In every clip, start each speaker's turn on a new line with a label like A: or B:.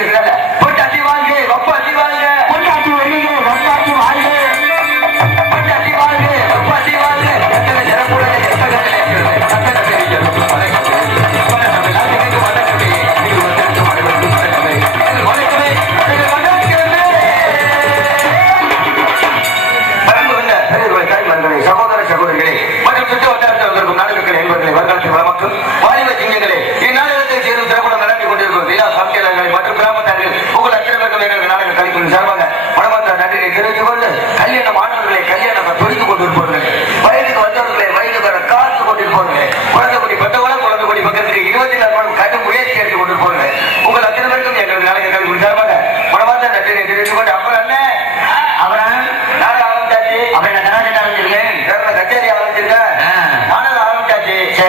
A: Israel.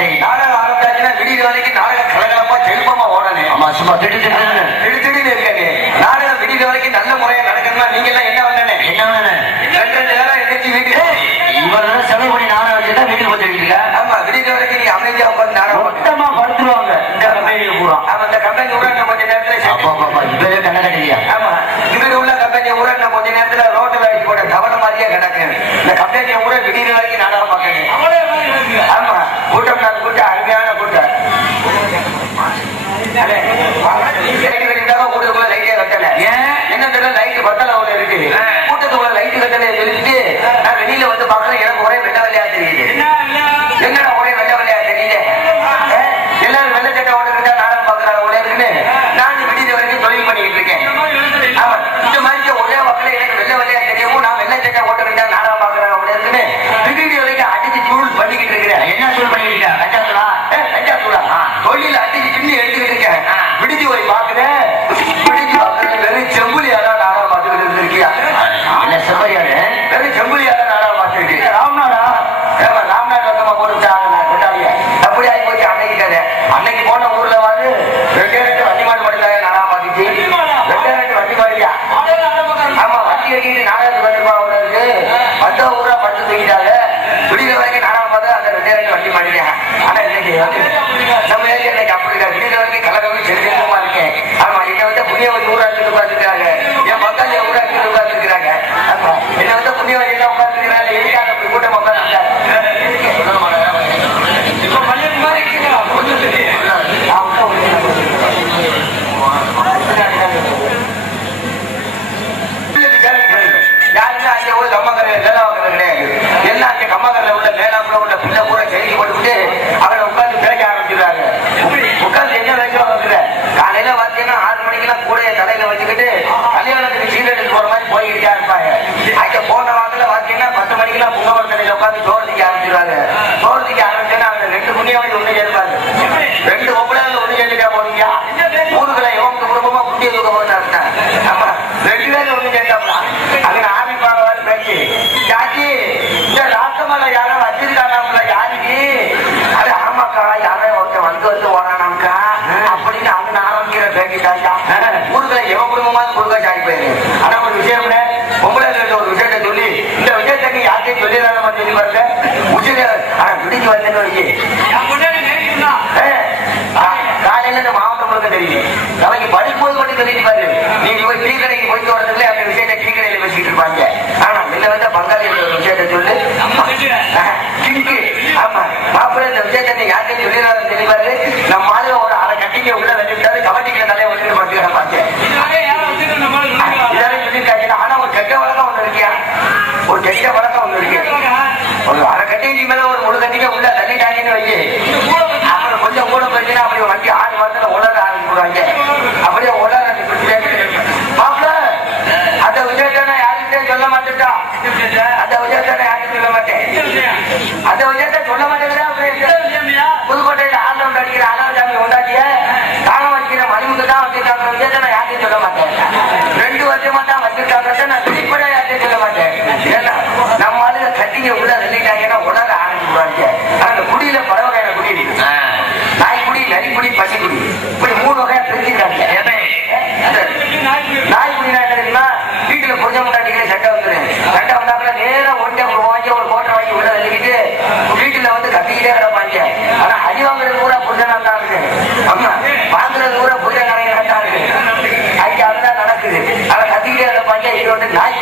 B: சரி
A: நாடகம் ஆரம்பிச்சாச்சுன்னா விடிய வரைக்கும் நாடகம் கலகலப்பா செல்பமா ஓடணும்
B: ஆமா சும்மா திட்டு திட்டு
A: இருக்காது நாடகம் விடிய வரைக்கும் நல்ல முறையா நடக்கணும்னா நீங்க எல்லாம் என்ன பண்ணனே
B: என்ன பண்ணனே
A: ரெண்டு நேரம் எந்திரிச்சு வீட்டுல
B: இவ்வளவு செலவு பண்ணி நாடகம் வச்சுட்டா வீட்டுக்கு போய்
A: ஆமா விடிய வரைக்கும் நீ அமைதியா உட்காந்து நாடகம்
B: மொத்தமா படுத்துருவாங்க இந்த
A: இந்த கம்பெனி கூட என்ன கொஞ்ச நேரத்துல
B: இப்பவே கண்ணடியா
A: ஆமா இவரு உள்ள கம்பெனி கூட என்ன கொஞ்ச நேரத்துல ரோட்டு வேலைக்கு போட கவனம் மாதிரியா கிடக்கு இந்த கம்பெனியை கூட விடிய வரைக்கும் நாடகம் பார்க்கணும் ஆமா గుడ్డ గుడ్డ అరవై గుడ్డ అరే अपनी ज्वाइयाँ जोड़िए யாரையும் சொல்ல மாட்டேன் ரெண்டு வருஷமா தான் வச்சுட்டாங்க நான் திருப்பி யாரையும் சொல்ல மாட்டேன் ஏன்னா நம்ம ஆளுங்க கட்டிங்க உள்ள நிலைக்காங்கன்னா உணர ஆரம்பிச்சுடுவாங்க அந்த குடியில பரவகையான குடி நாய் குடி நரி குடி பசி குடி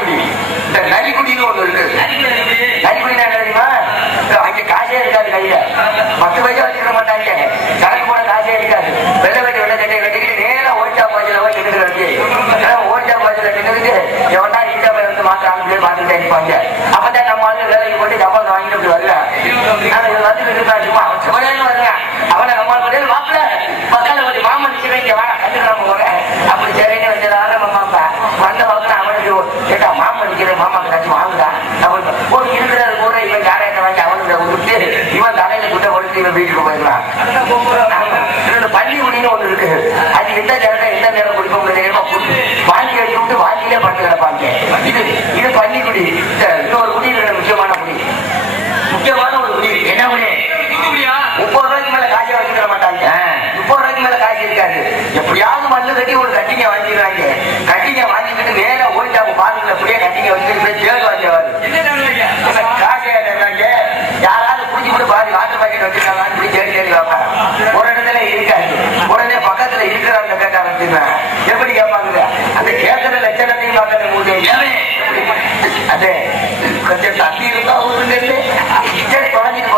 A: நரிக்குடி இந்த நரிக்குடின்னு ஒண்ணு இருக்கு. நரிக்குடினா என்ன தெரியுமா? அங்க காசே இருக்காது கையில. பத்து பைசா வச்சுக்கிற மாட்டாங்க. சரக்கு போட காசே இருக்காது. வெள்ளை வெட்டி வெள்ளை சட்டை கட்டிக்கிட்டு நேரம் ஓடிச்சா பாஜில போய் நின்றுக்கிறது ஓடிச்சா பாஜில நின்றுட்டு எவனா ஈட்டா போய் வந்து மாத்திராங்க சொல்லி இருப்பாங்க. அப்பதான் நம்ம ஆளு வேலைக்கு அந்த கேட்கிற லட்சணத்தையும் பார்க்க முடியும் கொஞ்சம் தண்ணி இருந்தா ஊருங்க இத்தனை குழந்தைக்கு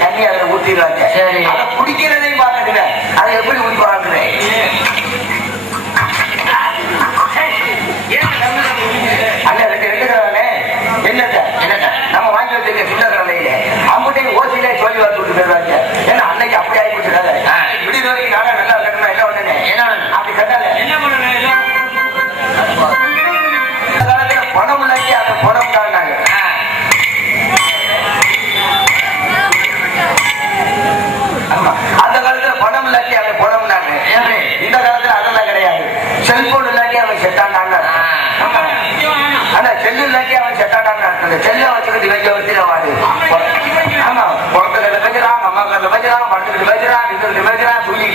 A: தண்ணி அதுல ஊத்திடுவாங்க அதை குடிக்கிறதையும் பார்க்கல அதை எப்படி ஊற்றுவாங்க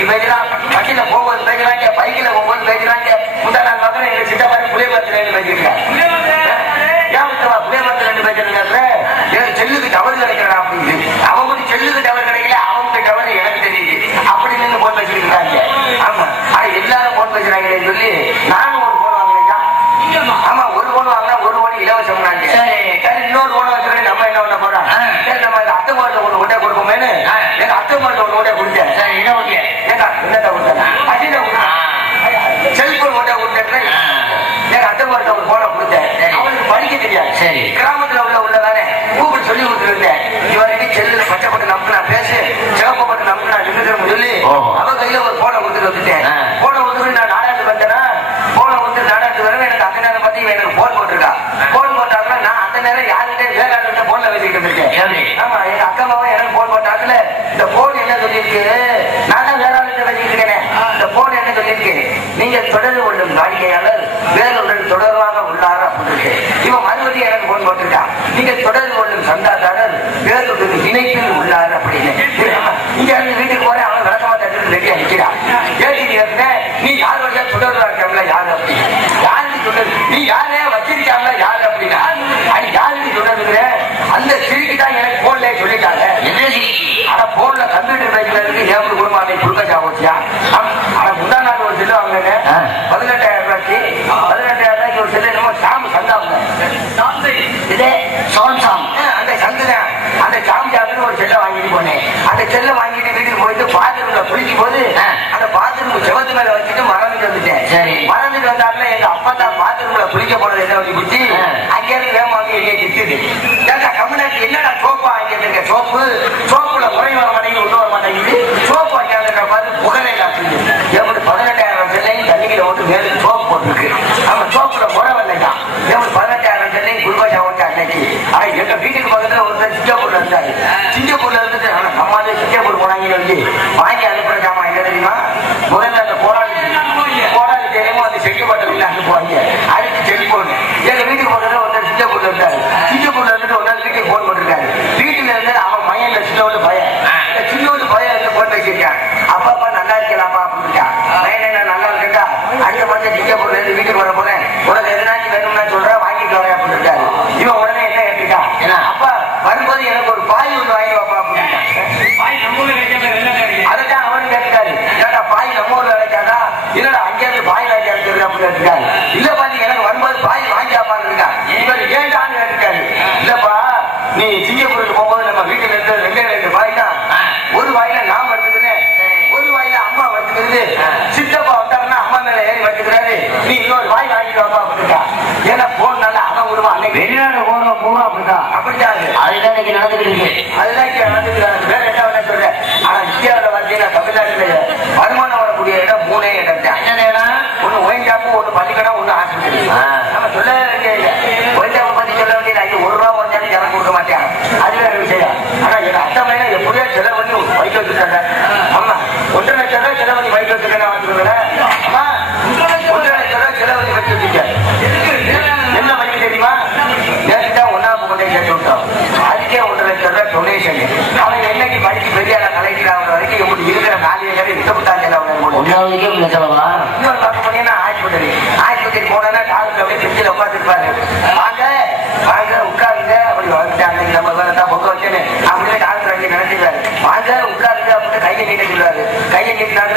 A: बेगरा अखिल भुवन बेगरा के வேணும். போன் போட்டிருக்கா? போன் சந்தை இதே அந்த சந்தை அந்த சாமிஜாத்துன்னு ஒரு செல்லை வாங்கிட்டு போனேன். அந்த செல்ல வாங்கிட்டு வீடு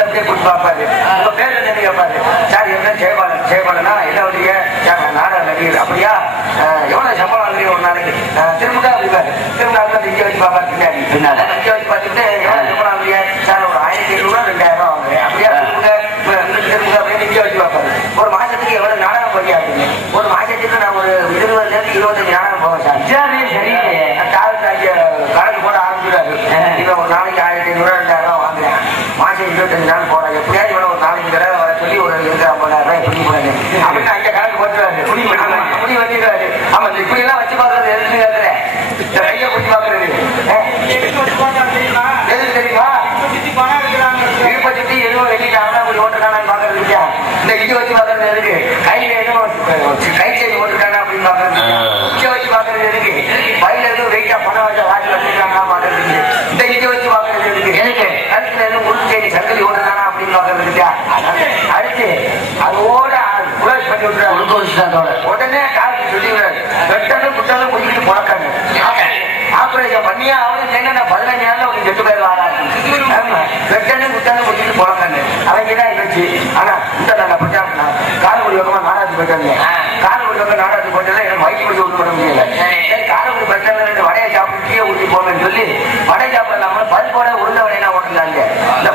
A: கருத்தை கொடுப்பாப்பாரு உங்க பேர்ல நினைக்கப்பாரு சார் என்ன ஜெயபாலன்? ஜெயபாலனா என்ன வழிய சார் நாடக நடிகர். அப்படியா? எவ்வளவு சம்பளம் வாங்குறீங்க ஒரு நாளைக்கு? திரும்ப அப்படிப்பாரு திரும்ப இங்க வச்சு பாப்பாரு பின்னாடி.
B: பின்னாடி
A: இங்க வச்சு பார்த்துட்டு எவ்வளவு சம்பளம் வாங்குறீங்க? பண்ணி முழக்கங்க ஆப்பிரிக்க பண்ணியா? அவனுக்கு என்னென்ன பதினஞ்சு நாள்ல ஒரு கெட்டு பேர் வாராது வெட்டனு குட்டனு குட்டிட்டு முழக்கங்க அவங்க இருந்துச்சு ஆனா இந்த நல்ல பிரச்சாரம்னா காரக்குடி பக்கமா நாடாஜி போயிட்டாங்க காரக்குடி பக்கம் நாடாஜி போட்டதான் எனக்கு வயிற்று கொடுத்து ஒன்று பண்ண முடியல. காரக்குடி பிரச்சனை ரெண்டு வடையை சாப்பிட்டு ஊற்றி போவேன்னு சொல்லி வடை சாப்பிடலாம? பருப்போட உருண்டை வடையெல்லாம் ஓட்டிருந்தாங்க இந்த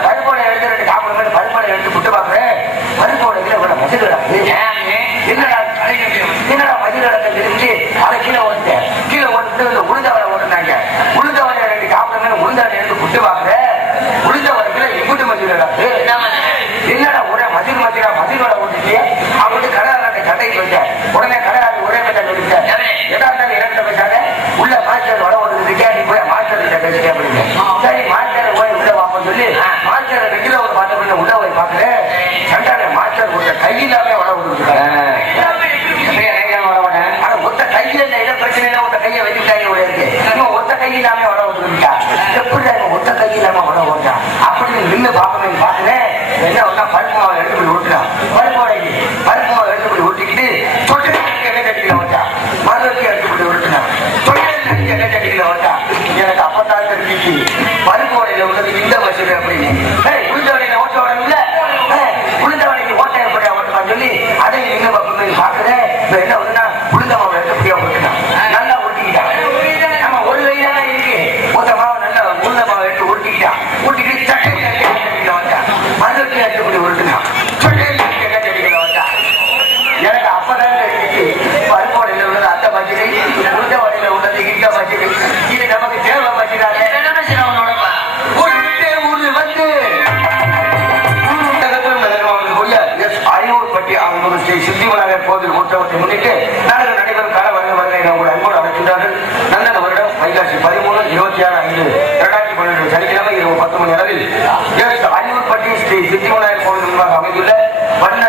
A: ஓடிட்டா எப்படி நம்ம ஒத்த கையை நம்ம உட ஓட்டான் அப்படின்னு நின்று பார்க்கணும் பார்த்தேன் என்ன ஒன்றா பருப்பு மாவை எடுத்து போய் ஓட்டுறான் பருப்பு மாவைக்கு பருப்பு மாவை எடுத்து போய் ஓட்டிக்கிட்டு தொட்டிலுக்கு எண்ணெய் கட்டிக்கல ஓட்டான் மருந்துக்கு எடுத்து போய் ஓட்டுனான் தொட்டிலுக்கு எண்ணெய் கட்டிக்கல ஓட்டான் எனக்கு அப்பத்தான் தெரிஞ்சிச்சு. பருப்பு வடையில உள்ளது இந்த பஸ் அப்படின்னு. நடைபெறும் கால வரவேற்பை உங்கள் அன்போடு அழைக்கின்றார்கள். நல்ல வருடம் வைகாசி பதிமூணு இருபத்தி ஆறு ஐந்து இரண்டாயிரத்தி பன்னெண்டு சனிக்கிழமை இரவு பத்து மணி அளவில் ஐநூறு பட்டி ஸ்ரீ சித்திமநாயகர் கோவில் முன்பாக அமைந்துள்ள வண்ண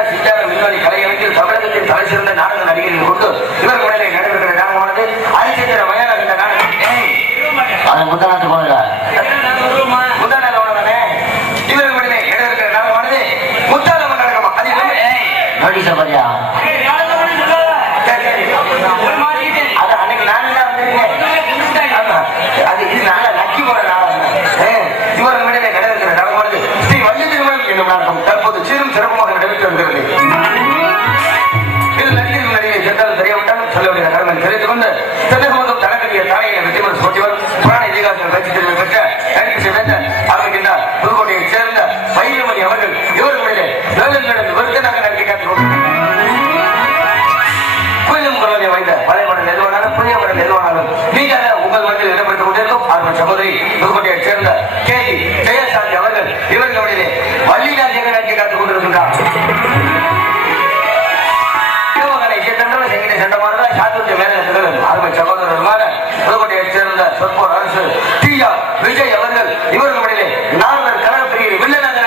A: அருமை சகோதரர்களான புதுக்கோட்டையைச் சேர்ந்த சொற்போர் அரசு டி ஆர் விஜய் அவர்கள் இவர்களிடையே நால்வர் கலர் வில்லனாக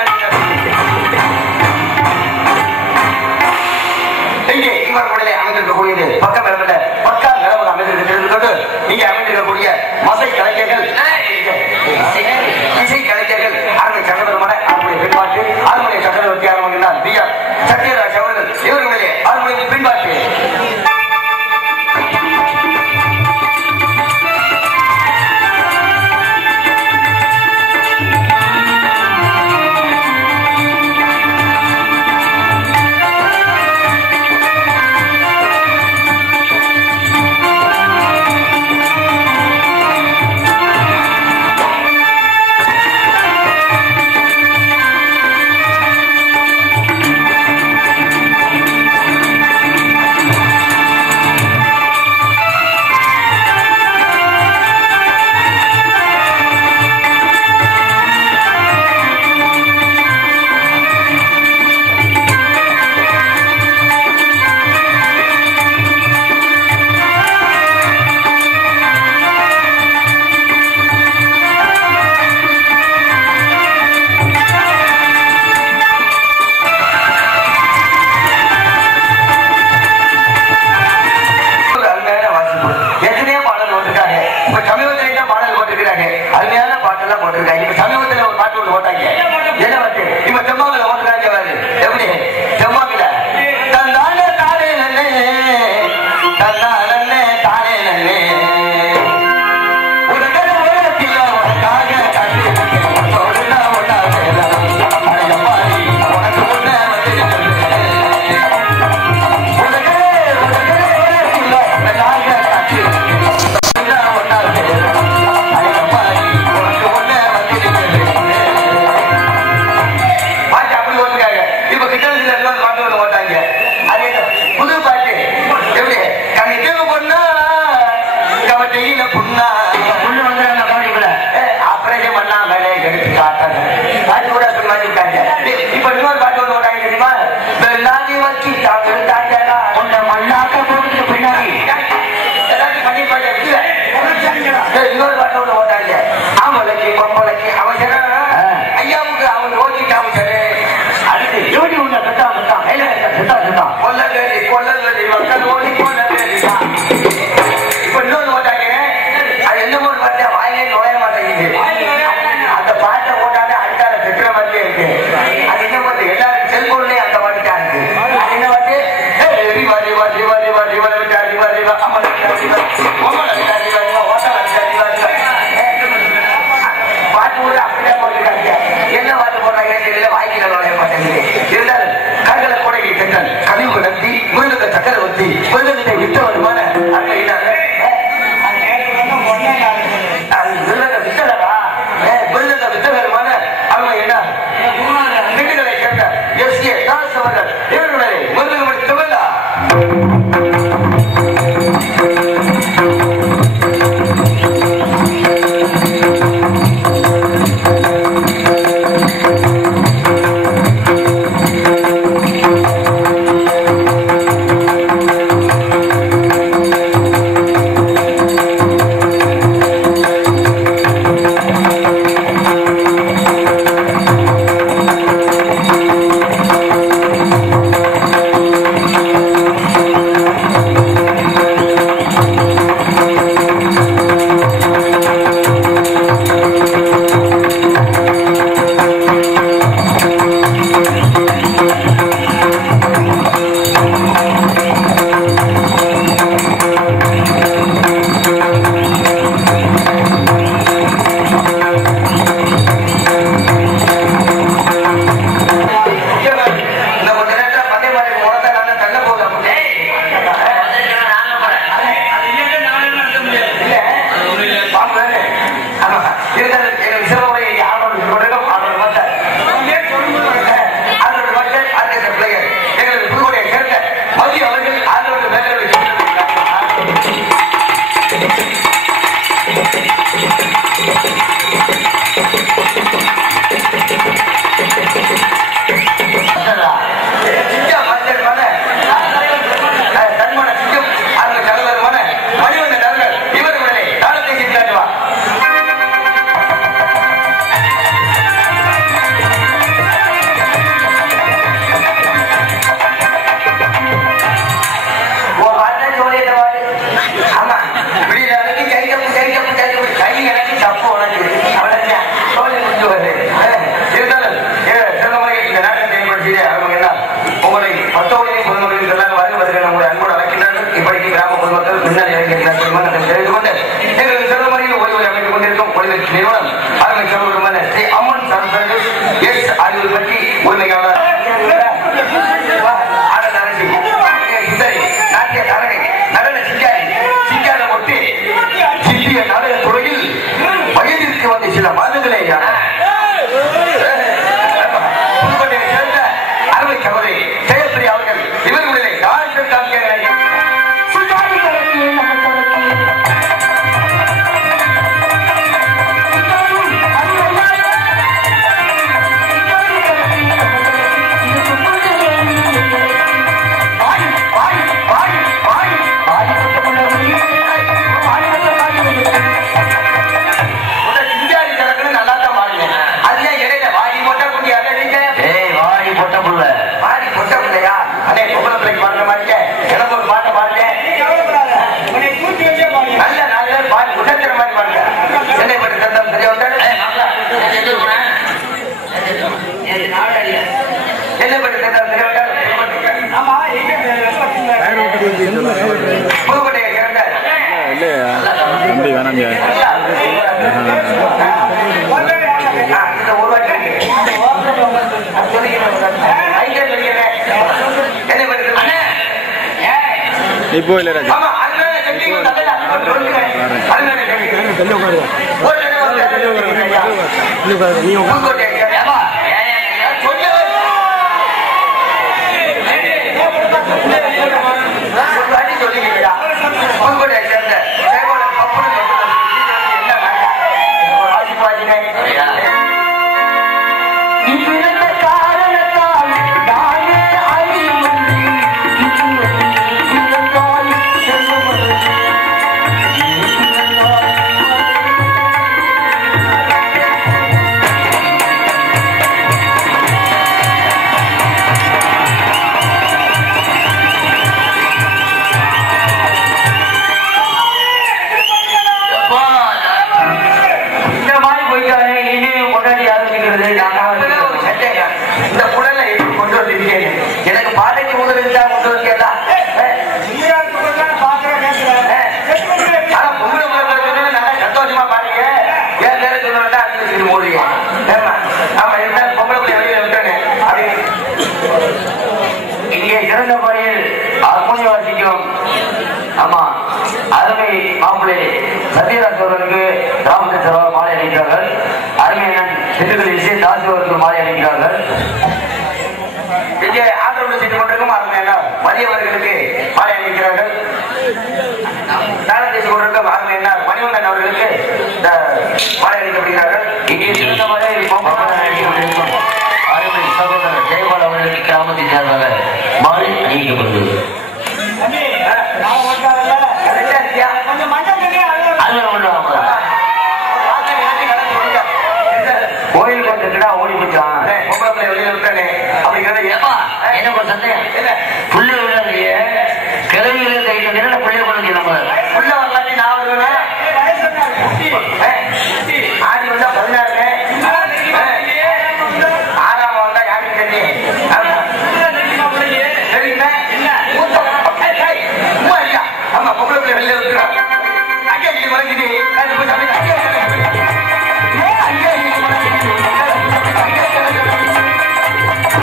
A: இங்கே இவர்களிடையே அமைந்திருக்கக்கூடியது பக்கம் இருக்கின்ற பக்கா நிலவு அமைந்திருக்கிறது. இங்கே அமைந்திருக்கக்கூடிய இப்போ இல்லை ராஜா. நீ உட்காரு. என்ன? மணிவண்ணன் அவர்களுக்கு இந்த மாலை அளிக்கப்படுகிறார்கள்
B: இங்கே